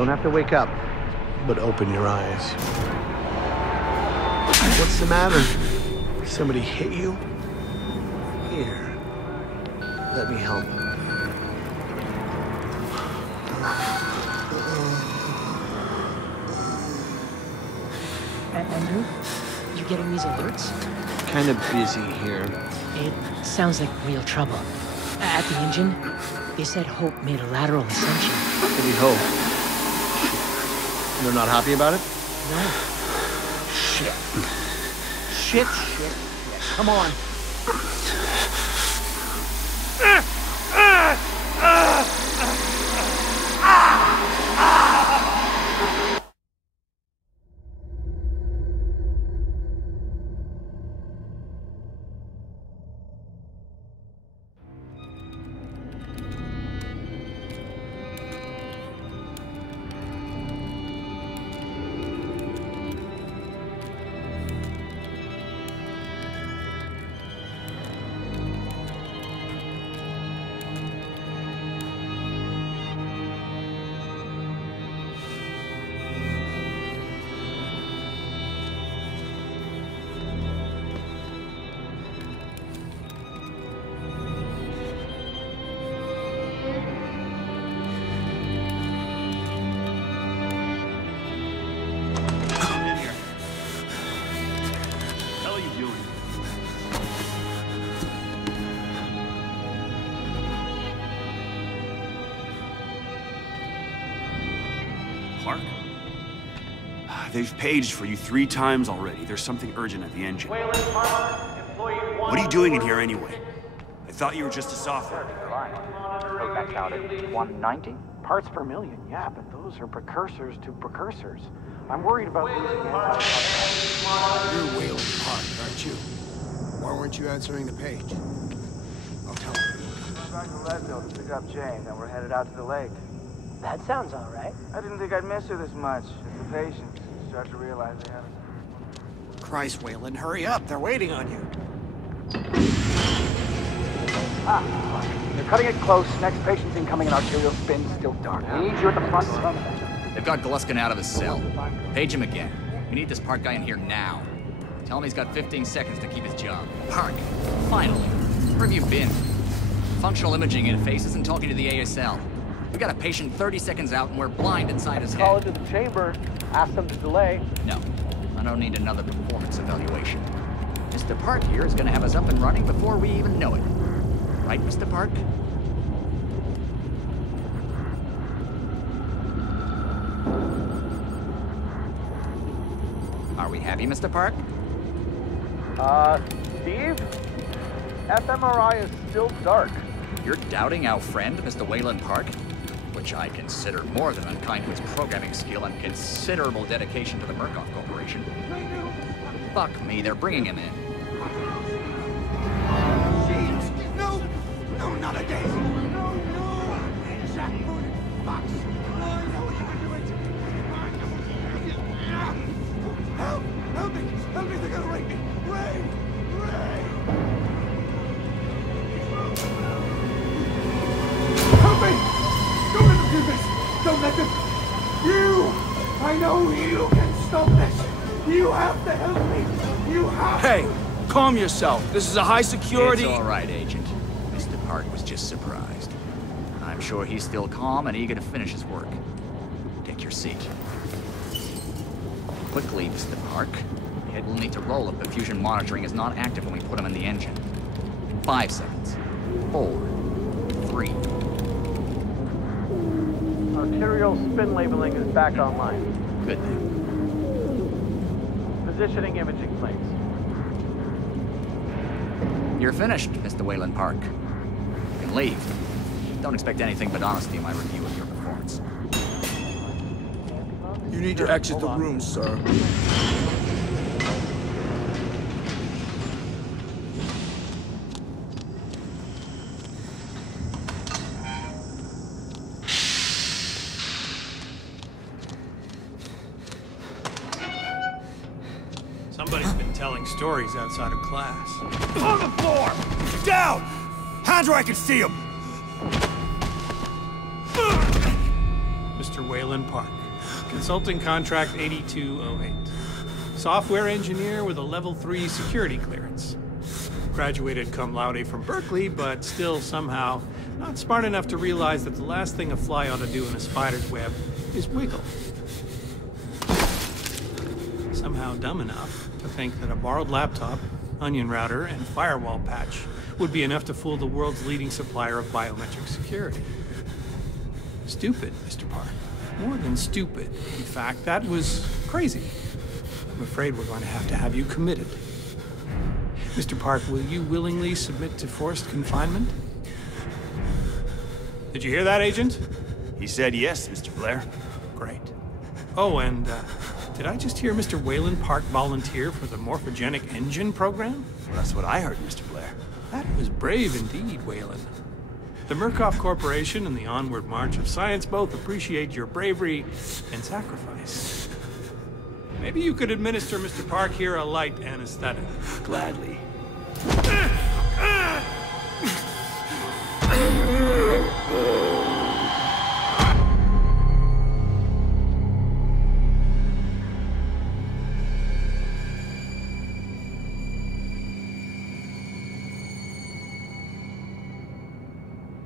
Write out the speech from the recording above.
don't have to wake up, but open your eyes. What's the matter? Somebody hit you? Here, let me help. Andrew, you getting these alerts? Kind of busy here. It sounds like real trouble. At the engine, they said Hope made a lateral ascension. Maybe Hope. They're not happy about it? No. Shit. Shit. Come on. They've paged for you 3 times already. There's something urgent at the engine. What are you doing in here anyway? I thought you were just a software. That counted 190 parts per million. Yeah, but those are precursors to precursors. I'm worried about losing anti-contract. You're Whalen Park, aren't you? Why weren't you answering the page? I'll tell her. We're back to Leadville to pick up Jane, then we're headed out to the lake. That sounds all right. I didn't think I'd miss her this much. It's the patients. Start to realize they haven't. Christ, Whalen, hurry up. They're waiting on you. They're cutting it close. Next patient's incoming and arterial spin still dark. We need you at the front. They've got Gluskin out of his cell. Page him again. We need this Park guy in here now. Tell him he's got 15 seconds to keep his job. Park, finally. Where have you been? Functional imaging interface isn't talking to the ASL. We got a patient 30 seconds out and we're blind inside his head. Call into the chamber. Ask them to delay. No, I don't need another performance evaluation. Mr. Park here is gonna have us up and running before we even know it. Right, Mr. Park? Are we happy, Mr. Park? Steve? fMRI is still dark. You're doubting our friend, Mr. Whalen Park? Which I consider more than unkind to his programming skill and considerable dedication to the Murkoff Corporation. Fuck me, they're bringing him in. James! No! No, not again! No! Jackbooted fox! I know what you can do it! Help! Help me! Help me! They're gonna rape me! Ray! Help me! Don't let them do this! Don't let them... You! I know you can stop this! You have to help me! You have Hey! Calm yourself. This is a high security... It's all right, Agent. Mr. Park was just surprised. I'm sure he's still calm and eager to finish his work. Take your seat. Quickly, Mr. Park. The head will need to roll if the fusion monitoring is not active when we put him in the engine. 5 seconds. 4. 3. Arterial spin labeling is back online. Good thing. Positioning imaging plates. You're finished, Mr. Whalen Park. You can leave. Don't expect anything but honesty in my review of your performance. You need to exit the room, sir. Somebody's been telling stories outside of class. On the floor! Down! Hands where I can see him! Mr. Mr. Wayland Park. Consulting contract 8208. Software engineer with a level 3 security clearance. Graduated cum laude from Berkeley, but still somehow not smart enough to realize that the last thing a fly ought to do in a spider's web is wiggle. Somehow dumb enough to think that a borrowed laptop, onion router, and firewall patch would be enough to fool the world's leading supplier of biometric security. Stupid, Mr. Park. More than stupid. In fact, that was crazy. I'm afraid we're going to have you committed. Mr. Park, will you willingly submit to forced confinement? Did you hear that, Agent? He said yes, Mr. Blair. Great. Oh, and did I just hear Mr. Wayland Park volunteer for the morphogenic engine program? Well, that's what I heard, Mr. Blair. That was brave indeed, Wayland. The Murkoff Corporation and the Onward March of Science both appreciate your bravery and sacrifice. Maybe you could administer Mr. Park here a light anesthetic. Gladly.